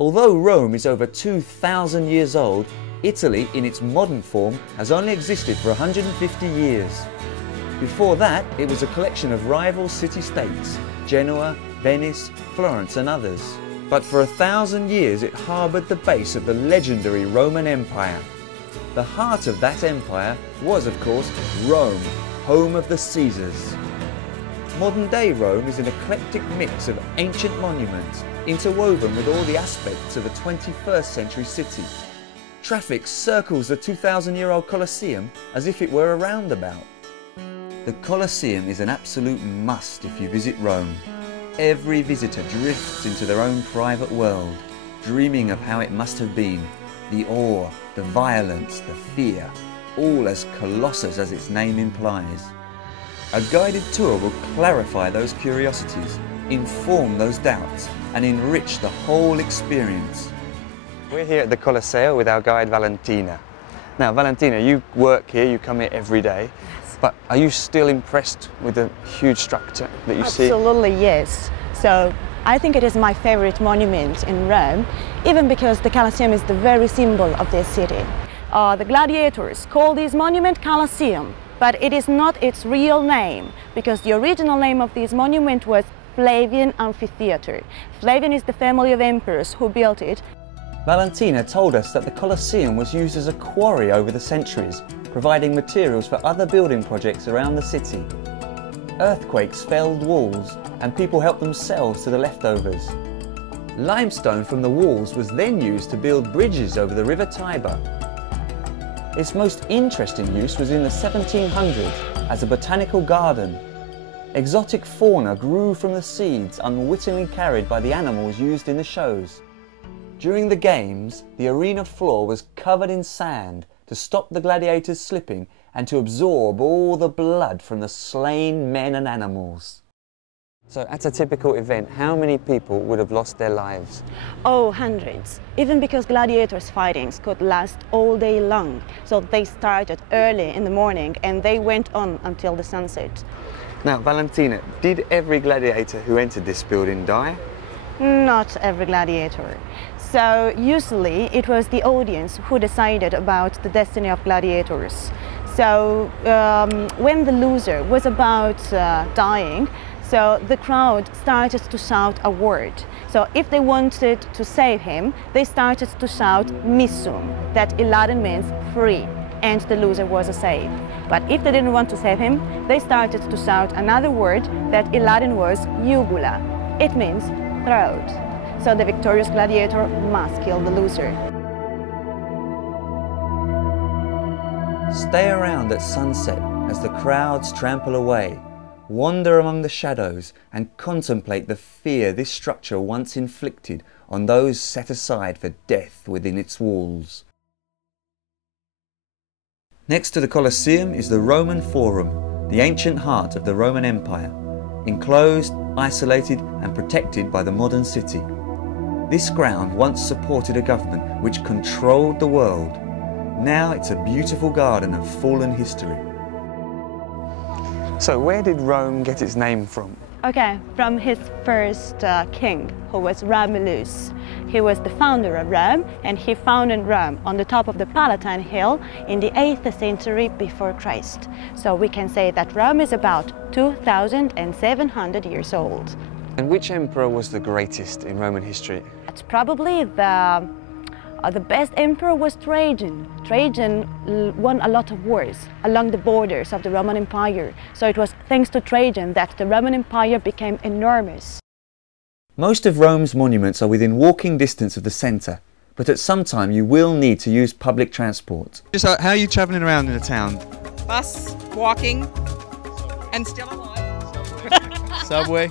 Although Rome is over 2,000 years old, Italy in its modern form has only existed for 150 years. Before that, it was a collection of rival city-states, Genoa, Venice, Florence and others. But for 1,000 years it harboured the base of the legendary Roman Empire. The heart of that empire was, of course, Rome, home of the Caesars. Modern-day Rome is an eclectic mix of ancient monuments, interwoven with all the aspects of a 21st century city. Traffic circles the 2,000-year-old Colosseum as if it were a roundabout. The Colosseum is an absolute must if you visit Rome. Every visitor drifts into their own private world, dreaming of how it must have been. The awe, the violence, the fear, all as colossal as its name implies. A guided tour will clarify those curiosities, inform those doubts, and enrich the whole experience. We're here at the Colosseo with our guide Valentina. Now Valentina, you work here, you come here every day, but are you still impressed with the huge structure that you see? Absolutely, yes. So I think it is my favorite monument in Rome, even because the Colosseum is the very symbol of this city. The gladiators call this monument Colosseum, but it is not its real name, because the original name of this monument was Flavian Amphitheatre. Flavian is the family of emperors who built it. Valentina told us that the Colosseum was used as a quarry over the centuries, providing materials for other building projects around the city. Earthquakes felled walls, and people helped themselves to the leftovers. Limestone from the walls was then used to build bridges over the river Tiber. Its most interesting use was in the 1700s as a botanical garden. Exotic fauna grew from the seeds unwittingly carried by the animals used in the shows. During the games, the arena floor was covered in sand to stop the gladiators slipping and to absorb all the blood from the slain men and animals. So at a typical event, how many people would have lost their lives? Oh, hundreds. Even because gladiators' fightings could last all day long. So they started early in the morning and they went on until the sunset. Now, Valentina, did every gladiator who entered this building die? Not every gladiator. So usually it was the audience who decided about the destiny of gladiators. So when the loser was about dying, so the crowd started to shout a word. So if they wanted to save him, they started to shout missum, that in Latin means free, and the loser was saved. But if they didn't want to save him, they started to shout another word that in Latin was jugula. It means throat. So the victorious gladiator must kill the loser. Stay around at sunset as the crowds trample away. Wander among the shadows and contemplate the fear this structure once inflicted on those set aside for death within its walls. Next to the Colosseum is the Roman Forum, the ancient heart of the Roman Empire, enclosed, isolated and protected by the modern city. This ground once supported a government which controlled the world. Now it's a beautiful garden of fallen history. So where did Rome get its name from? Okay, from his first king, who was Romulus. He was the founder of Rome, and he founded Rome on the top of the Palatine Hill in the 8th century before Christ. So we can say that Rome is about 2,700 years old. And which emperor was the greatest in Roman history? It's probably the best emperor was Trajan. Trajan won a lot of wars along the borders of the Roman Empire. So it was thanks to Trajan that the Roman Empire became enormous. Most of Rome's monuments are within walking distance of the centre, but at some time you will need to use public transport. Just how are you travelling around in the town? Bus, walking, and still alive. Subway.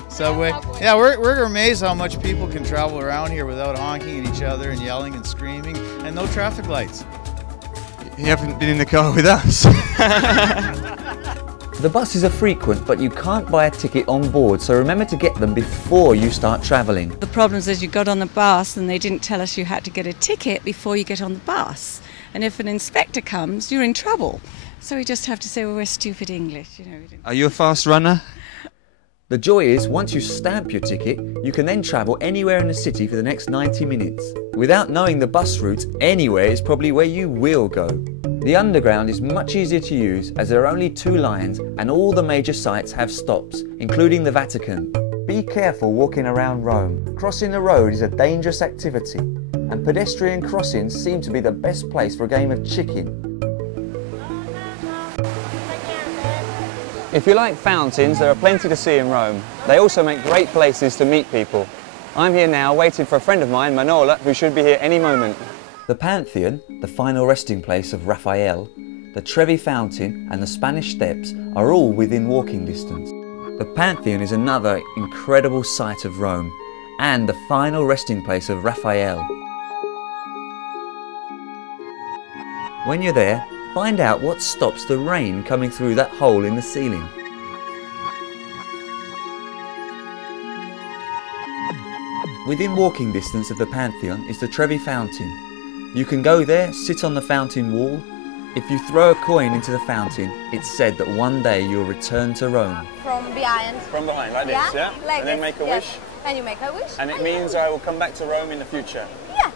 Yeah, we're amazed how much people can travel around here without honking at each other and yelling and screaming, and no traffic lights. You haven't been in the car with us. The buses are frequent, but you can't buy a ticket on board, so remember to get them before you start travelling. The problem is you got on the bus and they didn't tell us you had to get a ticket before you get on the bus. And if an inspector comes, you're in trouble. So we just have to say, well, we're stupid English, you know. Are you a fast runner? The joy is, once you stamp your ticket, you can then travel anywhere in the city for the next 90 minutes. Without knowing the bus route, anywhere is probably where you will go. The underground is much easier to use as there are only 2 lines and all the major sites have stops, including the Vatican. Be careful walking around Rome. Crossing the road is a dangerous activity, and pedestrian crossings seem to be the best place for a game of chicken. If you like fountains, there are plenty to see in Rome. They also make great places to meet people. I'm here now waiting for a friend of mine, Manola, who should be here any moment. The Pantheon, the final resting place of Raphael, the Trevi Fountain and the Spanish Steps are all within walking distance. The Pantheon is another incredible site of Rome and the final resting place of Raphael. When you're there, find out what stops the rain coming through that hole in the ceiling. Within walking distance of the Pantheon is the Trevi Fountain. You can go there, sit on the fountain wall. If you throw a coin into the fountain, it's said that one day you'll return to Rome. From behind. From behind, like this, yeah? Like and then this, make a yes. wish. And you make a wish. And it means I will come back to Rome in the future. Yeah.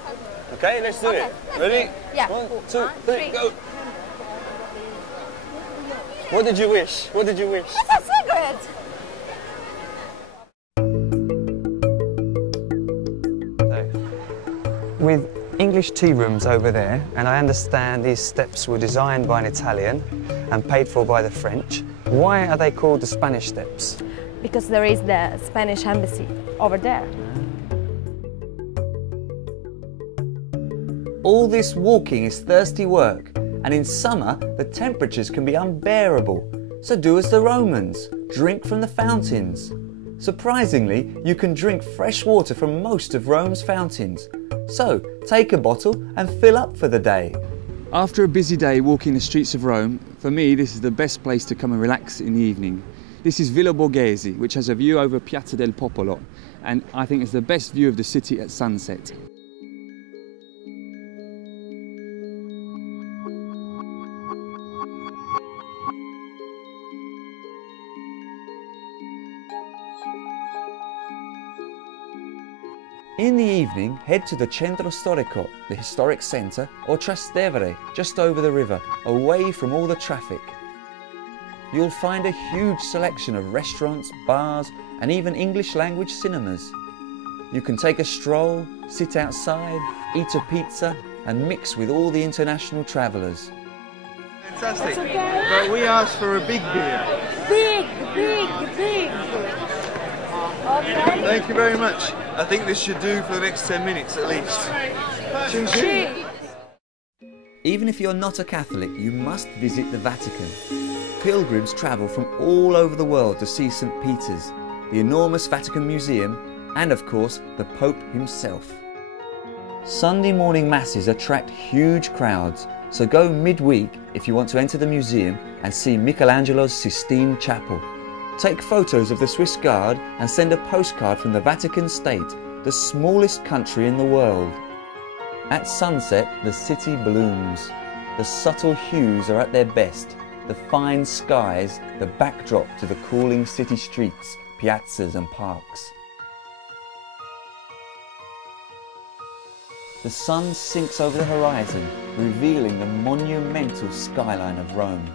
Okay, let's do it. let's Ready? do it. Yeah. 1, 2, 1, 3, 3. go! What did you wish? What did you wish? That's a secret. With English tea rooms over there, and I understand these steps were designed by an Italian and paid for by the French. Why are they called the Spanish Steps? Because there is the Spanish embassy over there. All this walking is thirsty work, and in summer the temperatures can be unbearable. So do as the Romans, drink from the fountains. Surprisingly, you can drink fresh water from most of Rome's fountains. So take a bottle and fill up for the day. After a busy day walking the streets of Rome, for me this is the best place to come and relax in the evening. This is Villa Borghese, which has a view over Piazza del Popolo, and I think it's the best view of the city at sunset. In the evening, head to the Centro Storico, the historic centre, or Trastevere, just over the river, away from all the traffic. You'll find a huge selection of restaurants, bars, and even English language cinemas. You can take a stroll, sit outside, eat a pizza, and mix with all the international travellers. Fantastic. But we asked for a big beer. Big. Thank you very much. I think this should do for the next 10 minutes at least. Ching ching. Even if you're not a Catholic, you must visit the Vatican. Pilgrims travel from all over the world to see St. Peter's, the enormous Vatican Museum, and of course, the Pope himself. Sunday morning masses attract huge crowds, so go midweek if you want to enter the museum and see Michelangelo's Sistine Chapel. Take photos of the Swiss Guard and send a postcard from the Vatican State, the smallest country in the world. At sunset, the city blooms. The subtle hues are at their best. The fine skies, the backdrop to the cooling city streets, piazzas and parks. The sun sinks over the horizon, revealing the monumental skyline of Rome.